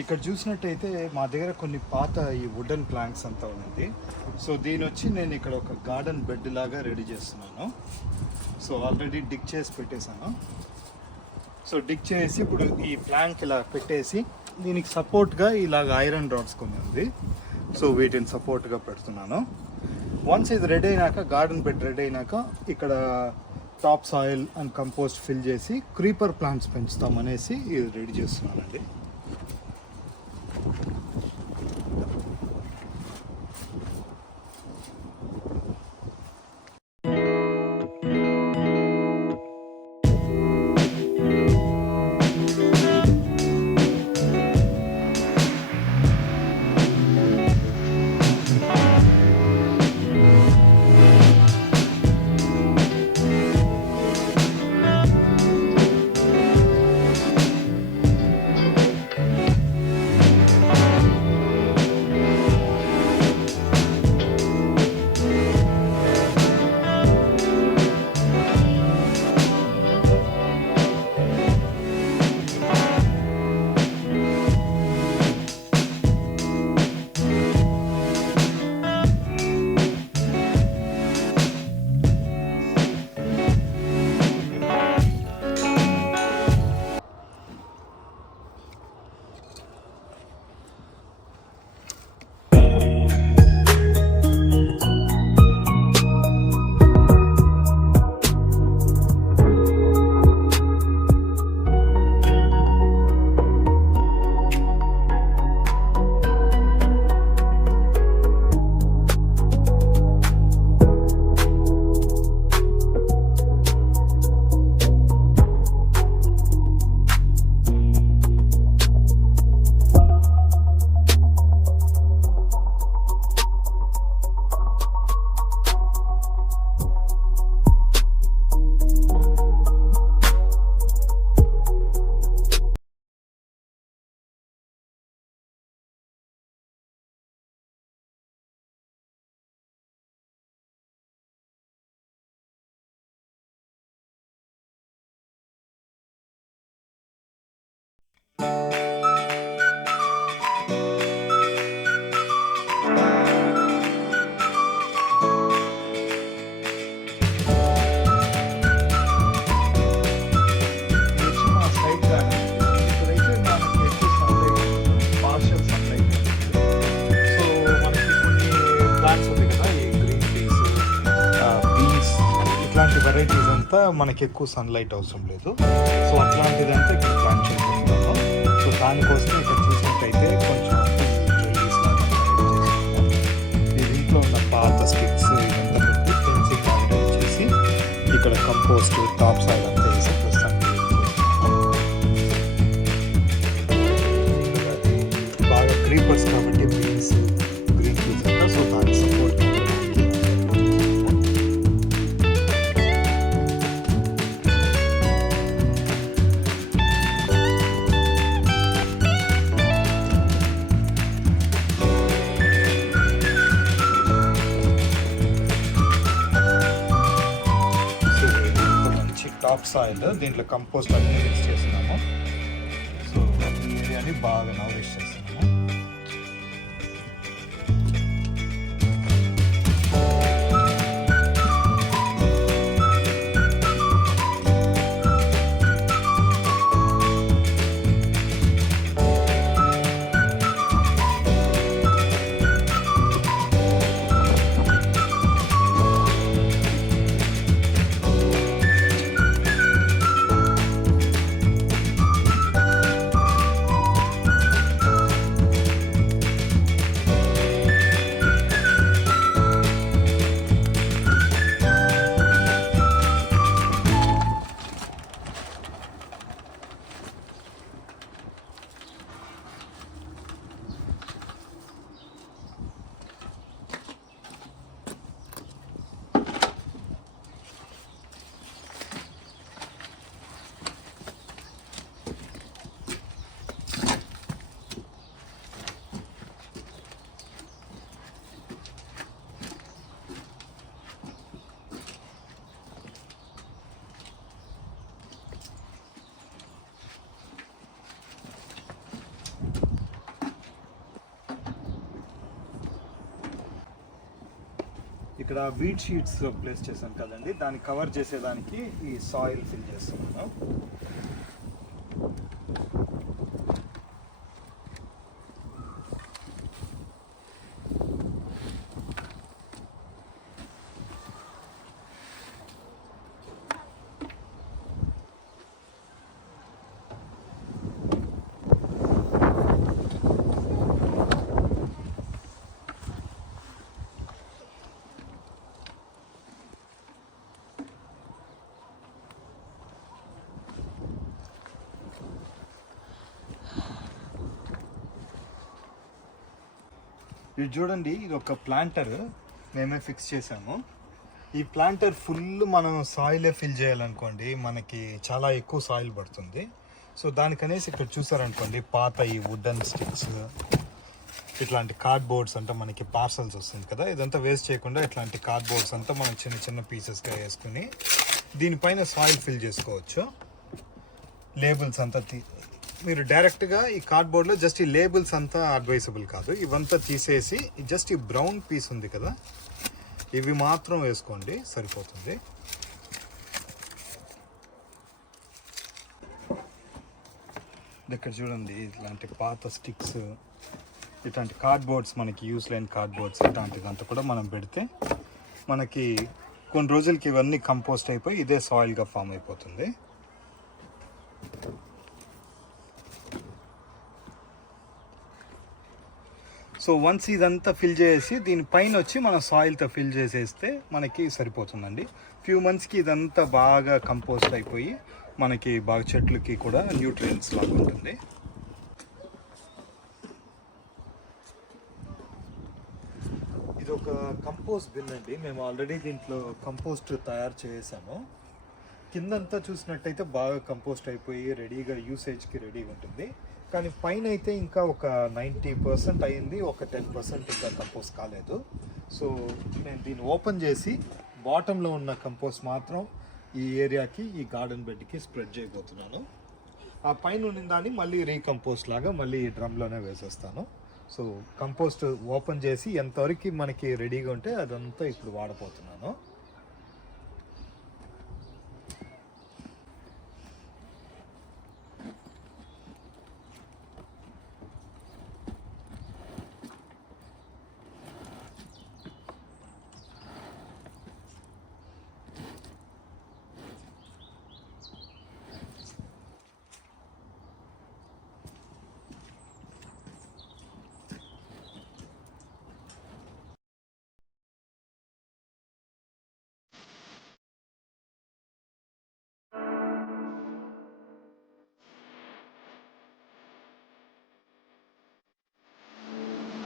ఇక్కడ చూసినట్టయితే మా దగ్గర కొన్ని పాత ఈ వుడెన్ ప్లాంక్స్ అంతా ఉంది. సో దీని వచ్చి నేను ఇక్కడ ఒక గార్డెన్ బెడ్ లాగా రెడీ చేస్తున్నాను. సో ఆల్రెడీ డిగ్ చేసి పెట్టేశాను. సో డిగ్ చేసి ఇప్పుడు ఈ ప్లాంక్ ఇలా పెట్టేసి దీనికి సపోర్ట్గా ఇలాగ ఐరన్ రాడ్స్ కొన్ని ఉంది. సో వీటిని సపోర్ట్గా పెడుతున్నాను. వన్స్ ఇది రెడీ అయినాక, గార్డెన్ బెడ్ రెడీ అయినాక ఇక్కడ top soil and compost fill చేసి క్రీపర్ ప్లాంట్స్ పెంచుతామనేసి ఇది రెడీ చేస్తున్నానండి. వెరైటీస్ అంతా మనకి ఎక్కువ సన్లైట్ అవసరం లేదు. సో అట్లాంటిదంతా ఇక్కడ ప్లాన్ చేసుకుంటున్నాను. సో దానికోసం ఇక్కడ చూసినట్టయితే కొంచెం దీంట్లో ఉన్న పాత స్టిక్స్ ఇదంతా పెట్టి ఫెన్సింగ్ ఆర్గనైజ్ చేసి ఇక్కడ కంపోస్ట్ టాప్ సాయిల్ అంతా వేసి ప్రస్తుతానికి బాగా క్రీపర్స్ కాబట్టి బీన్స్ గ్రీన్ పీస్ అంతా. సో దానికి సపోర్ట్ టాప్ సాయిల్ దీంట్లో కంపోస్ట్ అన్ని మిక్స్ చేస్తున్నాము. సో ఈ ఏరియాని బాగా నవరిష్ చేస్తున్నాము. ఇక్కడ వీట్ షీట్స్ ప్లేస్ చేశాను కదండి, దాన్ని కవర్ చేసేదానికి ఈ సాయిల్ ఫిల్ చేస్తున్నాను. ఇది చూడండి, ఇది ఒక ప్లాంటర్ మేమే ఫిక్స్ చేసాము. ఈ ప్లాంటర్ ఫుల్ మనం సాయిలే ఫిల్ చేయాలనుకోండి, మనకి చాలా ఎక్కువ సాయిల్ పడుతుంది. సో దానికనేసి ఇక్కడ చూసారనుకోండి, పాత ఈ వుడెన్ స్టిక్స్, ఇట్లాంటి కార్డ్బోర్డ్స్ అంటే మనకి పార్సల్స్ వస్తుంది కదా, ఇదంతా వేస్ట్ చేయకుండా ఇట్లాంటి కార్డ్బోర్డ్స్ అంతా మనం చిన్న చిన్న పీసెస్గా వేసుకుని దీనిపైన సాయిల్ ఫిల్ చేసుకోవచ్చు. లేబుల్స్ అంతా మీరు డైరెక్ట్గా ఈ కార్డ్బోర్డ్లో జస్ట్ ఈ లేబుల్స్ అంతా అడ్వైజబుల్ కాదు, ఇవంతా తీసేసి జస్ట్ ఈ బ్రౌన్ పీస్ ఉంది కదా, ఇవి మాత్రం వేసుకోండి సరిపోతుంది. ఇక్కడ చూడండి, ఇట్లాంటి పాత స్టిక్స్, ఇట్లాంటి కార్డ్బోర్డ్స్, మనకి యూస్ లేని కార్డ్బోర్డ్స్ ఇట్లాంటిదంతా కూడా మనం పెడితే మనకి కొన్ని రోజులకి ఇవన్నీ కంపోస్ట్ అయిపోయి ఇదే సాయిల్గా ఫామ్ అయిపోతుంది. సో వన్స్ ఇదంతా ఫిల్ చేసి దీనిపైన వచ్చి మనం సాయిల్తో ఫిల్ చేసేస్తే మనకి సరిపోతుందండి. ఫ్యూ మంత్స్కి ఇదంతా బాగా కంపోస్ట్ అయిపోయి మనకి బాగా చెట్లకి కూడా న్యూట్రియంట్స్ లాగా ఉంటుంది. ఇది ఒక కంపోస్ట్ బిన్ అండి, మేము ఆల్రెడీ దీంట్లో కంపోస్ట్ తయారు చేసాము. కిందంతా చూసినట్టయితే బాగా కంపోస్ట్ అయిపోయి రెడీగా యూసేజ్కి రెడీగా ఉంటుంది. కానీ పైన అయితే ఇంకా ఒక 90% అయింది, ఒక 10% ఇంకా కంపోస్ట్ కాలేదు. సో నేను దీన్ని ఓపెన్ చేసి బాటంలో ఉన్న కంపోస్ట్ మాత్రం ఈ ఏరియాకి, ఈ గార్డెన్ బెడ్కి స్ప్రెడ్ చేయబోతున్నాను. ఆ పైన ఉన్న దాన్ని మళ్ళీ రీకంపోస్ట్ లాగా మళ్ళీ ఈ డ్రమ్లోనే వేసేస్తాను. సో కంపోస్ట్ ఓపెన్ చేసి ఎంతవరకు మనకి రెడీగా ఉంటే అదంతా ఇప్పుడు వాడబోతున్నాను.